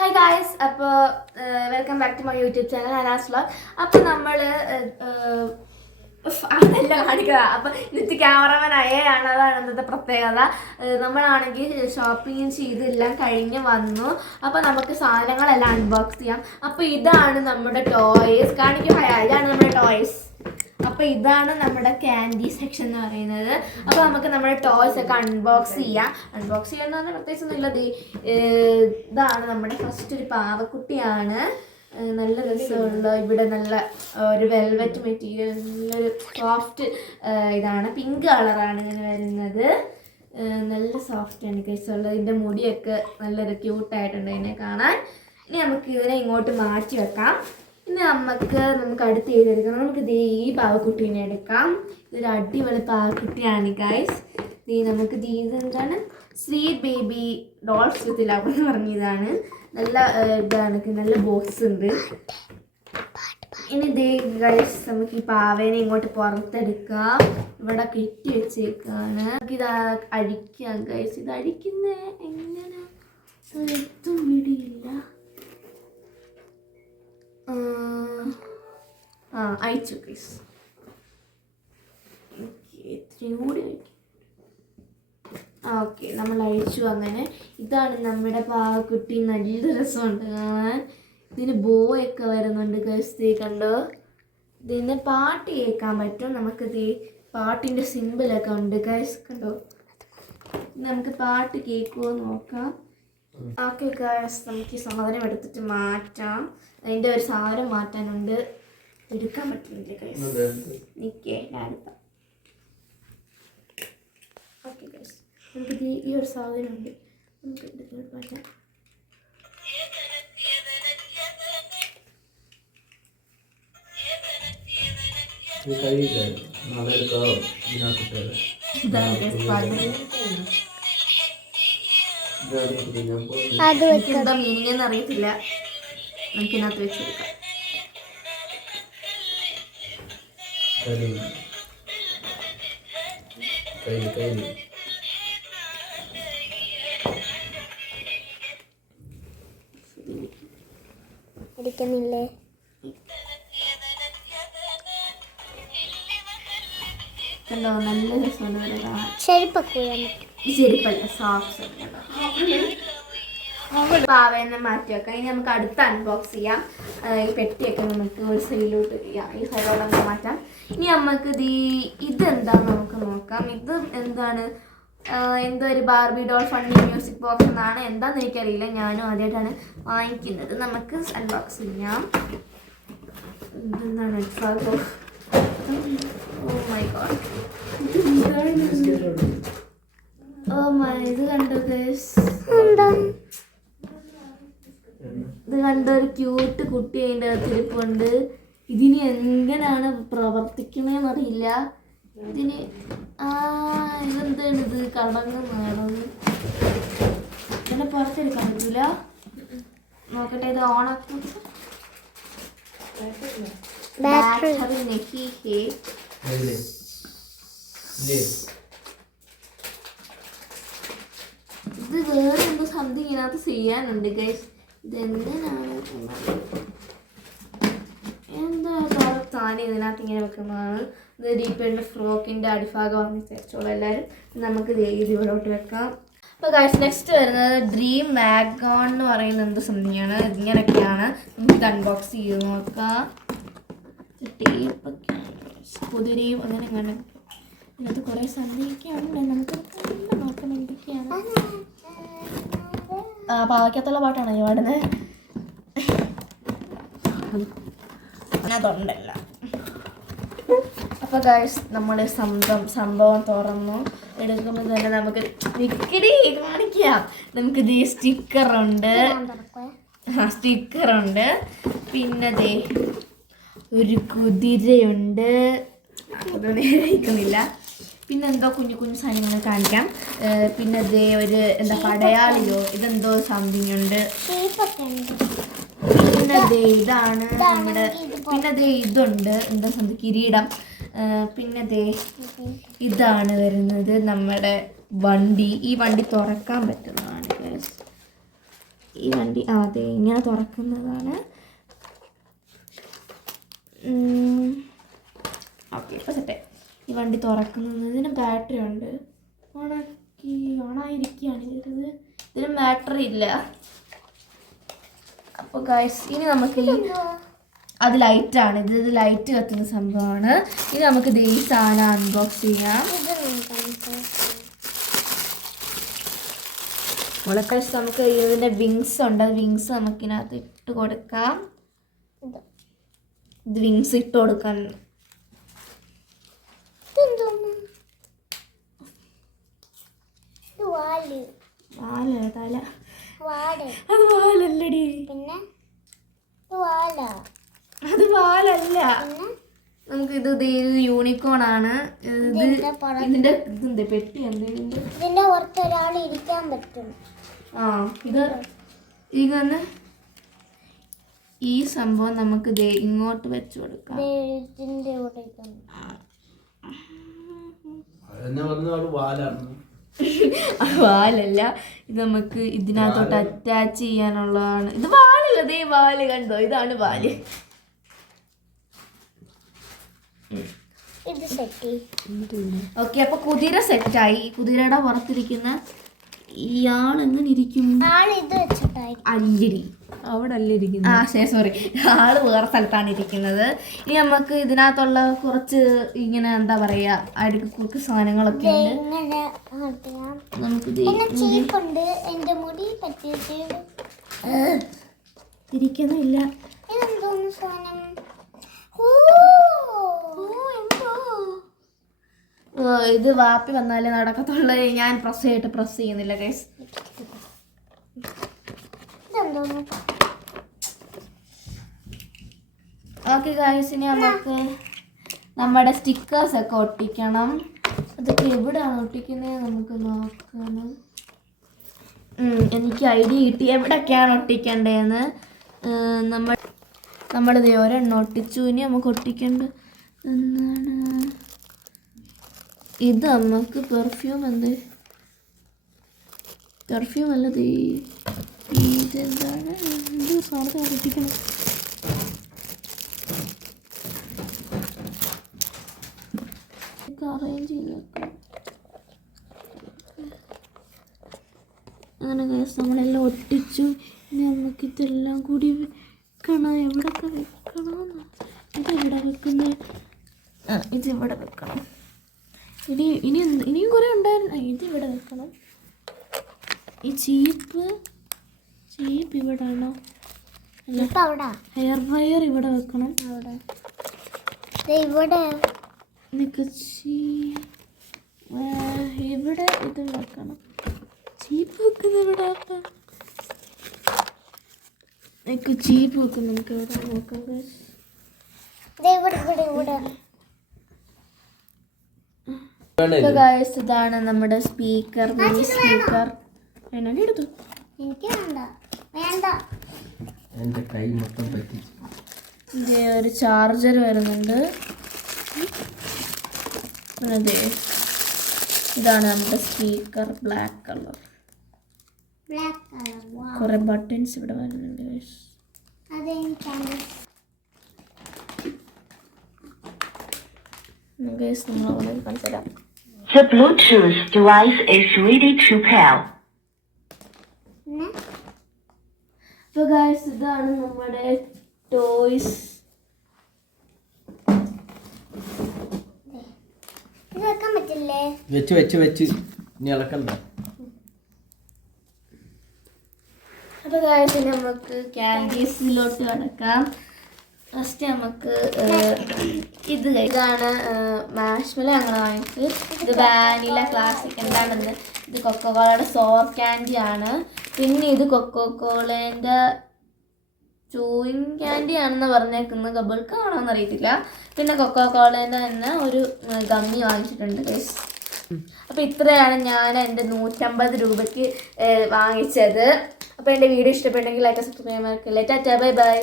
Hi guys, അപ്പോൾ welcome back to my YouTube channel Anas vlog. അപ്പോൾ നമ്മൾ അതെല്ലാം കാണിക്കുക. അപ്പോൾ ഇന്നത്തെ ക്യാമറമാൻ അയാണ്, അതാണ് ഇന്നത്തെ പ്രത്യേകത. നമ്മളാണെങ്കിൽ ഷോപ്പിംഗ് ചെയ്തെല്ലാം കഴിഞ്ഞ് വന്നു. അപ്പോൾ നമുക്ക് സാധനങ്ങളെല്ലാം അൺബോക്സ് ചെയ്യാം. അപ്പോൾ ഇതാണ് നമ്മുടെ ടോയ്സ്. കാണിക്കുക, ഇതാണ് നമ്മുടെ ടോയ്സ്. അപ്പോൾ ഇതാണ് നമ്മുടെ ക്യാൻഡി സെക്ഷൻ എന്ന് പറയുന്നത്. അപ്പോൾ നമുക്ക് നമ്മുടെ ടോയ്സ് ഒക്കെ അൺബോക്സ് ചെയ്യാം. അൺബോക്സ് ചെയ്യാന്ന് പറഞ്ഞാൽ പ്രത്യേകിച്ചൊന്നും ഇല്ലത്. ഇതാണ് നമ്മുടെ ഫസ്റ്റ് ഒരു പാവക്കുട്ടിയാണ്. നല്ല രസമുള്ള, ഇവിടെ നല്ല ഒരു വെൽവെറ്റ് മെറ്റീരിയൽ, നല്ലൊരു സോഫ്റ്റ് ഇതാണ്. പിങ്ക് കളറാണ് ഇങ്ങനെ വരുന്നത്. നല്ല സോഫ്റ്റാണ് കഴിച്ചുള്ളത്. ഇതിൻ്റെ മുടിയൊക്കെ നല്ലൊരു ക്യൂട്ടായിട്ടുണ്ട് ഇതിനെ കാണാൻ. ഇനി നമുക്ക് ഇതിനെ ഇങ്ങോട്ട് മാറ്റി വെക്കാം. ഇനി നമുക്ക് അടുത്ത് ചെയ്തെടുക്കാം. നമുക്ക് ഈ പാവക്കുട്ടീനെ എടുക്കാം. ഇതൊരു അടിപൊളി പാവക്കുട്ടിയാണ് ഗൈസ്. നമുക്ക് ഇതെന്താണ്, sweet baby dolls with love എന്ന് പറഞ്ഞതാണ്. നല്ല ഇതാണ്, നല്ല ബോക്സ് ഉണ്ട്. ഇനി ഗൈസ് നമുക്ക് ഈ പാവേനെ ഇങ്ങോട്ട് പുറത്തെടുക്കാം. ഇവിടെ കെട്ടി വെച്ചേക്കാണ്. നമുക്കിത് അഴിക്കാം ഗൈസ്. ഇത് അഴിക്കുന്ന എങ്ങനെ എത്തും പിടിയില്ല. അയച്ചു ഗൈസ്. ഇത്രയും കൂടി ഓക്കെ, നമ്മൾ അഴിച്ചു. അങ്ങനെ ഇതാണ് നമ്മുടെ പാവക്കുട്ടി. നല്ല രസമുണ്ട് കാണാൻ. ഇതിന് ബോയൊക്കെ വരുന്നുണ്ട് ഗൈസ്. കണ്ടോ, ഇതിന് പാട്ട് കേൾക്കാൻ പറ്റും. നമുക്കിത് പാട്ടിൻ്റെ സിമ്പിളൊക്കെ ഉണ്ട് ഗൈസ്. കണ്ടോ, നമുക്ക് പാട്ട് കേൾക്കുമോ നോക്കാം. ഓക്കെ ഗൈസ്, നമുക്ക് ഈ സാധനം എടുത്തിട്ട് മാറ്റാം. അതിൻ്റെ ഒരു സാധനം മാറ്റാനുണ്ട്, എടുക്കാൻ പറ്റുന്നില്ല ഗൈസ്. നിൽക്കേ, ഞാനെടുക്കാം. ഓക്കെ ഗൈസ്, നമുക്കിത് ഈ ഒരു സാധനം ഉണ്ട്, നമുക്ക് എടുത്തിട്ട് മാറ്റാം. എന്താ മീനിങ് എന്ന് അറിയത്തില്ല. നമുക്ക് ഇതിനകത്ത് വെച്ചെടുക്കാം. അടിക്കുന്നില്ലേ? കണ്ടോ, നല്ല രസമാണ്. ചെരുപ്പല്ല, സോക്സ്. പാവേനെ മാറ്റി വെക്കാം. ഇനി നമുക്ക് അടുത്ത അൺബോക്സ് ചെയ്യാം. ഈ പെട്ടിയൊക്കെ നമുക്ക് ഒരു സൈഡിലോട്ട് ചെയ്യാം, ഈ സൈഡിലോട്ട് നമുക്ക് മാറ്റാം. ഇനി നമുക്ക് ഇതെന്താന്ന് നമുക്ക് നോക്കാം. ഇത് എന്താണ്, എന്തോ ഒരു Barbie doll funny music box എന്നാണ്. എന്താണെന്ന് എനിക്കറിയില്ല, ഞാനും ആദ്യമായിട്ടാണ് വാങ്ങിക്കുന്നത്. നമുക്ക് അൺബോക്സ് ചെയ്യാം. ഇതെന്താണ്, ഓ മൈ ഗോഡ്, ഇത് കണ്ടോ ഗൈസ്, ഇത് കണ്ടോ, ഒരു ക്യൂട്ട് കുട്ടി അതിൻ്റെ അകത്തിരിപ്പുണ്ട്. ഇതിന് എങ്ങനെയാണ് പ്രവർത്തിക്കണേന്നറിയില്ല. ഇതിന് ഇതെന്താണ്, ഇത് കടങ്ങുന്നതാണോ? ഇതിനെ പുറത്തെടുക്കാൻ പറ്റില്ല. നോക്കട്ടെ, ഇത് ഓണാക്കി. ബാറ്ററി നെക്കി ഹേ. ഇത് വേറെ എന്തോ സംതിങ് ഇതിനകത്ത് ചെയ്യാനുണ്ട് ഗൈസ്. ഇതെന്തിനാണ്, എന്താ താനെ ഇതിനകത്ത് ഇങ്ങനെ വെക്കുന്നതാണ്. ഇത് ഡീപ്പേൻ്റെ ഫ്രോക്കിൻ്റെ അടിഭാഗമാണ് തേച്ചോളൂ എല്ലാവരും. നമുക്ക് ഇതിലോട്ട് വെക്കാം. അപ്പോൾ ഗൈസ്, നെക്സ്റ്റ് വരുന്നത് ഡ്രീം മാഗോൺ എന്ന് പറയുന്ന എന്തോ സംതിങ്ങാണ്. ഇങ്ങനെയൊക്കെയാണ്. നമുക്കിത് അൺബോക്സ് ചെയ്ത് നോക്കാം. ടേപ്പൊക്കെയാണ്, കുതിരയും അങ്ങനെ അങ്ങനെ. ഇതിനകത്ത് കുറേ സംതിങ്ങൊക്കെയാണ്. നമുക്ക് നോക്കാം എന്തൊക്കെയാണ്. പാവയ്ക്കത്തുള്ള പാട്ടാണ് ഈ പാടുന്നത്. അതുണ്ടല്ല. അപ്പോൾ ഗൈസ്, നമ്മൾ സംഭവം തുറന്നു എടുക്കുമ്പോൾ തന്നെ നമുക്ക് വിക്കടി കാണിക്കാം. നമുക്കിത് സ്റ്റിക്കറുണ്ട്, പിന്നെ ഒരു കുതിരയുണ്ട്. അതൊന്നും കഴിക്കുന്നില്ല. പിന്നെ എന്തോ കുഞ്ഞു കുഞ്ഞു സാധനങ്ങൾ കാണിക്കാം. പിന്നെ ഒരു എന്താ പടയാളിയോ ഇതെന്തോ സംതിങ് ഉണ്ട്. പിന്നെ ഇതാണ് നമ്മുടെ, പിന്നെ ഇതുണ്ട് എന്താ സംതിങ്, കിരീടം. പിന്നെ ഇതാണ് വരുന്നത് നമ്മുടെ വണ്ടി. ഈ വണ്ടി തുറക്കാൻ പറ്റുന്നതാണ്. ഈ വണ്ടി അതെ ഇങ്ങനെ തുറക്കുന്നതാണ്. ഓക്കെ ഇപ്പോൾ സെറ്റ്. ഈ വണ്ടി തുറക്കുന്നതിന് ബാറ്ററി ഉണ്ട്. ഓണായിരിക്കുകയാണ് ചെയ്തത്. ഇതിന് ബാറ്ററി ഇല്ല. അപ്പോൾ ഗൈസ് ഇനി നമുക്ക് അത് ലൈറ്റാണ്. ഇത് ലൈറ്റ് കത്തുന്ന സംഭവമാണ്. ഇനി നമുക്ക് ഈ സാധനം അൺബോക്സ് ചെയ്യാം. മുളക്കഴിച്ച് നമുക്ക് ഇതിൻ്റെ വിങ്സ് ഉണ്ട്. വിങ്സ് നമുക്കിനകത്ത് ഇട്ട് കൊടുക്കാം. ഇത് വിങ്സ് ഇട്ട് കൊടുക്കാൻ തല അത് വാലല്ലടി. അത് വാലല്ല. നമുക്ക് ഇത് യൂണിക്കോൺ ആണ്. ഇതിന്റെ ഇതെന്താ പെട്ടി ഇതിന്റെ പുറത്ത് ഒരാൾ ഇരിക്കാൻ പറ്റും. ഇത് ഈ സംഭവം നമുക്ക് ഇങ്ങോട്ട് വെച്ച് കൊടുക്കാം. വാലല്ല, ഇത് നമുക്ക് ഇതിനകത്തോട്ട് അറ്റാച്ച് ചെയ്യാനുള്ളതാണ്. ഇത് വാലല്ല, ദേ വാല് കണ്ടോ, ഇതാണ് വാല്. ഓക്കെ, അപ്പൊ കുതിര സെറ്റായി. കുതിരയുടെ പുറത്തിരിക്കുന്ന ഇയാൾ എങ്ങനെ ഇരിക്കും? അല്ലരി അവിടെ അല്ല ഇരിക്കുന്നത്. സോറി, ആള് വേറെ സ്ഥലത്താണ് ഇരിക്കുന്നത്. ഇനി നമുക്ക് ഇതിനകത്തുള്ള കുറച്ച് ഇങ്ങനെ എന്താ പറയാ അടുക്ക് സാധനങ്ങളൊക്കെ ഉണ്ട്. നമുക്ക് ഇരിക്കുന്നില്ല. ഇത് വാപ്പി വന്നാലേ നടക്കത്തുള്ളൂ. ഞാൻ പ്രസ് ചെയ്യുന്നില്ല ഗൈസ്. ഓക്കെ ഗൈസ്, ഇനി നമുക്ക് നമ്മുടെ സ്റ്റിക്കേഴ്സ് ഒക്കെ ഒട്ടിക്കണം. അതൊക്കെ എവിടെയാണ് ഒട്ടിക്കുന്നത് നമുക്ക് നോക്കണം. എനിക്ക് ഐഡിയ കിട്ടി എവിടെയൊക്കെയാണ് ഒട്ടിക്കേണ്ടതെന്ന്. നമ്മളിത് ഒരെണ്ണം ഒട്ടിച്ചു. ഇനി നമുക്ക് ഒട്ടിക്കേണ്ട എന്താണ്? ഇത് നമുക്ക് പെർഫ്യൂം അല്ലത്. ഇതെന്താണ്? സാധനം ഒട്ടിക്കണം. അറേഞ്ച് ചെയ്ത് വെക്കാം. അങ്ങനെ കേസ് നമ്മളെല്ലാം ഒട്ടിച്ചു. ഇനി നമുക്ക് ഇതെല്ലാം കൂടി വെക്കണം. എവിടെയൊക്കെ വെക്കണമെന്ന് ഇതെവിടെ വെക്കുന്നത്? ഇതിവിടെ വെക്കണം. ഇനിയും കുറേ ഉണ്ടായിരുന്നു. ഇതിവിടെ വെക്കണം. ഈ ചീപ്പ് ഇവിടെ ആണോ? ഹെയർ വയർ ഇവിടെ വെക്കണം. ഇവിടെ ഇവിടെ ഇത് വെക്കണം. ചീപ്പ് വെക്കുന്ന ഇവിടെ ചീപ്പ് വെക്കും. നമുക്ക് ഇവിടെ നോക്കാം. ഇതാണ് നമ്മുടെ സ്പീക്കർ. എടുത്തു. എനിക്ക് ഒരു ചാർജർ വരുന്നുണ്ട്. അതെ, ഇതാണ് നമ്മുടെ സ്പീക്കർ. Black colour. കുറെ ബട്ടൺസ് ഇവിടെ വരുന്നുണ്ട്. The Bluetooth device is ready to pair. So guys, ഇതാണ് നമ്മുടെ ടോയ്സ്. വെച്ച് ഇനി ഇളക്കണ്ട. അപ്പോൾ ഗൈസ്, ഇനി നമുക്ക് ക്യാൻഡീസിലോട്ട് കിടക്കാം. ഫസ്റ്റ് നമുക്ക് ഇതാണ് മാഷ്മെല്ലോ ഞങ്ങൾ വാങ്ങിച്ച്. ഇത് വാനില ക്ലാസിക്. എന്താണെന്ന്, ഇത് കൊക്കോകോളയുടെ സോർ ക്യാൻഡി ആണ്. പിന്നെ ഇത് കൊക്കോകോളേൻ്റെ ചൂയിങ് ക്യാൻഡി ആണെന്ന് പറഞ്ഞേക്കുന്നത്. ഗബിൾക്ക് ആണോന്ന് അറിയത്തില്ല. പിന്നെ കൊക്കോകോളേൻ്റെ തന്നെ ഒരു ഗമ്മി വാങ്ങിച്ചിട്ടുണ്ട് ഗൈസ്. അപ്പോൾ ഇത്രയാണ് ഞാൻ എൻ്റെ 150 രൂപയ്ക്ക് വാങ്ങിച്ചത്. അപ്പോൾ എൻ്റെ വീഡിയോ ഇഷ്ടപ്പെട്ടെങ്കിൽ ലൈക്ക് സബ്സ്ക്രൈബ് ചെയ്യാൻ മറക്കല്ലേ. Tata, bye bye.